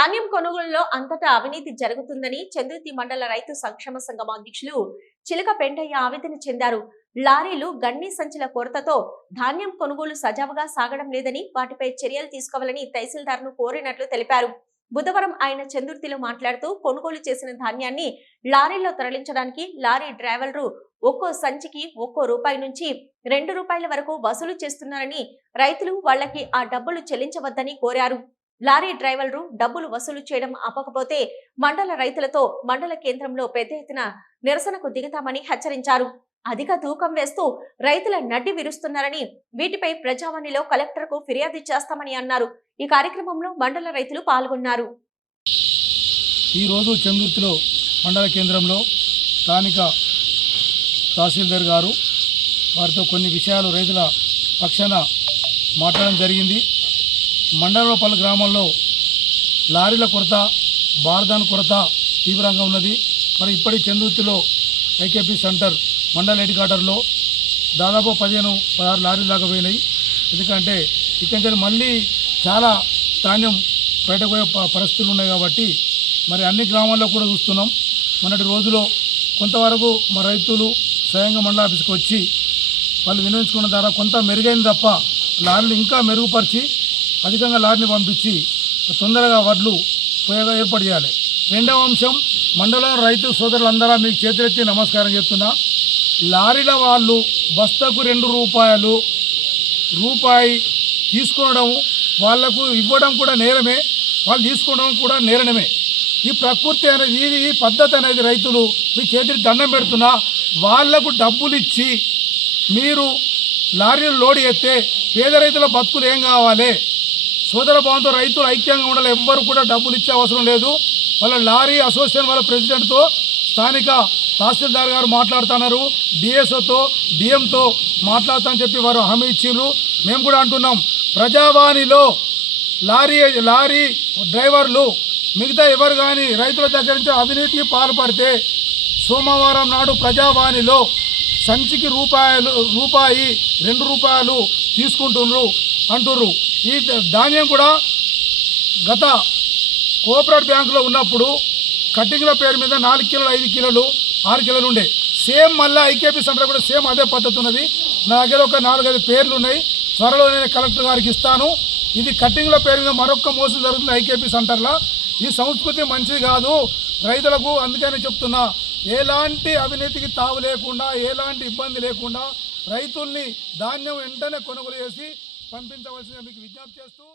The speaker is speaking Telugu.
ధాన్యం కొనుగోలులో అంతటా అవినీతి జరుగుతుందని చంద్రుతి మండల రైతు సంక్షేమ సంఘం అధ్యక్షులు చిలక పెంటయ్య ఆవేదన చెందారు. లారీలు గన్ని సంచుల కొరతతో ధాన్యం కొనుగోలు సజావుగా సాగడం లేదని వాటిపై చర్యలు తీసుకోవాలని తహసీల్దార్ను కోరినట్లు తెలిపారు. బుధవారం ఆయన చందుర్తిలో మాట్లాడుతూ కొనుగోలు చేసిన ధాన్యాన్ని లారీలో తరలించడానికి లారీ డ్రైవర్లు ఒక్కో సంచికి ఒక్కో రూపాయి నుంచి రెండు రూపాయల వరకు వసూలు చేస్తున్నారని రైతులు వాళ్ళకి ఆ డబ్బులు చెల్లించవద్దని కోరారు. లారీ డ్రైవర్లు డబ్బులు వసూలు చేయడం ఆపకపోతే మండల రైతులతో మండల కేంద్రంలో పెద్ద ఎత్తున నిరసనకు దిగుతామని హెచ్చరించారు. అధిక తూకం వేస్తూ రైతుల నడ్డి విరుస్తున్నారని వీటిపై ప్రజావాణిలో కలెక్టర్కు ఫిర్యాదు చేస్తామని అన్నారు. ఈ కార్యక్రమంలో మండల రైతులు పాల్గొన్నారు. ఈరోజు చందుర్తిలో మండల కేంద్రంలో స్థానిక తహసీల్దార్ గారు వారితో కొన్ని విషయాలు రైతుల పక్షాన మాట్లాడడం జరిగింది. మండలంలో పలు గ్రామాల్లో లారీల కొరత బార్దాన్ కొరత తీవ్రంగా ఉన్నది. మరి ఇప్పటి చందుర్తిలో ఐకేపీ సెంటర్ మండల హెడ్ క్వార్టర్లో దాదాపు పదిహేను పదహారు లారీలు దాకా పోయినాయి. ఎందుకంటే ఇక్కడి నుంచి మళ్ళీ చాలా ధాన్యం బయటకు పోయే ప- పరిస్థితులు ఉన్నాయి కాబట్టి మరి అన్ని గ్రామాల్లో కూడా చూస్తున్నాం. మొన్నటి రోజులో కొంతవరకు మా రైతులు స్వయంగా మండల ఆఫీస్కి వచ్చి వాళ్ళు వినియోగించుకున్న ద్వారా కొంత మెరుగైంది తప్ప లారీలు ఇంకా మెరుగుపరిచి అధికంగా లారీని పంపించి తొందరగా వడ్లు పోయేగా ఏర్పాటు చేయాలి. రెండవ అంశం మండల రైతు సోదరులందరూ మీకు చేతులెత్తి నమస్కారం చెప్తున్నా లారీల వాళ్ళు బస్తాకు రెండు రూపాయలు రూపాయి తీసుకోవడం వాళ్ళకు ఇవ్వడం కూడా నేరమే వాళ్ళు తీసుకోవడం కూడా నేరమే. ఈ ప్రకృతి అనేది ఇది ఈ పద్ధతి అనేది రైతులు మీ చేతికి దండం పెడుతున్నా. వాళ్ళకు డబ్బులు ఇచ్చి మీరు లారీలు లోడ్ చేస్తే పేద రైతుల బతుకులు ఏం కావాలి? సోదర భావంతో రైతులు ఐక్యంగా ఉండాలి ఎవ్వరు కూడా డబ్బులు ఇచ్చే అవసరం లేదు. వాళ్ళ లారీ అసోసియేషన్ వాళ్ళ ప్రెసిడెంట్తో స్థానిక తహసీల్దార్ గారు మాట్లాడుతున్నారు డిఎస్ఓతో డిఎంతో మాట్లాడతామని చెప్పి వారు హామీ ఇచ్చిండ్రు. మేము కూడా అంటున్నాం ప్రజావాణిలో లారీ లారీ డ్రైవర్లు మిగతా ఎవరు కానీ రైతుల దగ్గర నుంచి అవినీతికి పాల్పడితే సోమవారం నాడు ప్రజావాణిలో సంచికి రూపాయలు రూపాయి రెండు రూపాయలు తీసుకుంటున్నారు అంటుర్రు ఈ ధాన్యం కూడా గత కోఆపరేటివ్ బ్యాంకులో ఉన్నప్పుడు కట్టింగ్ల పేరు మీద నాలుగు కిలోలు ఐదు కిలోలు ఆరు కిలోలు ఉండే. సేమ్ మళ్ళీ ఐకేపీ సెంటర్ కూడా సేమ్ అదే పద్ధతి ఉన్నది. నా దగ్గర ఒక నాలుగైదు పేర్లు ఉన్నాయి. త్వరలో నేను కలెక్టర్ గారికి ఇస్తాను. ఇది కట్టింగ్ల పేరు మీద మరొక మోసం జరుగుతుంది ఐకేపీ సెంటర్లో. ఈ సంస్కృతి మంచిది కాదు. రైతులకు అందుకనే చెప్తున్నా. ఎలాంటి అవినీతికి తావు లేకుండా ఎలాంటి ఇబ్బంది లేకుండా రైతుల్ని ధాన్యం వెంటనే కొనుగోలు చేసి పంపించవలసిన మీకు విజ్ఞప్తి చేస్తూ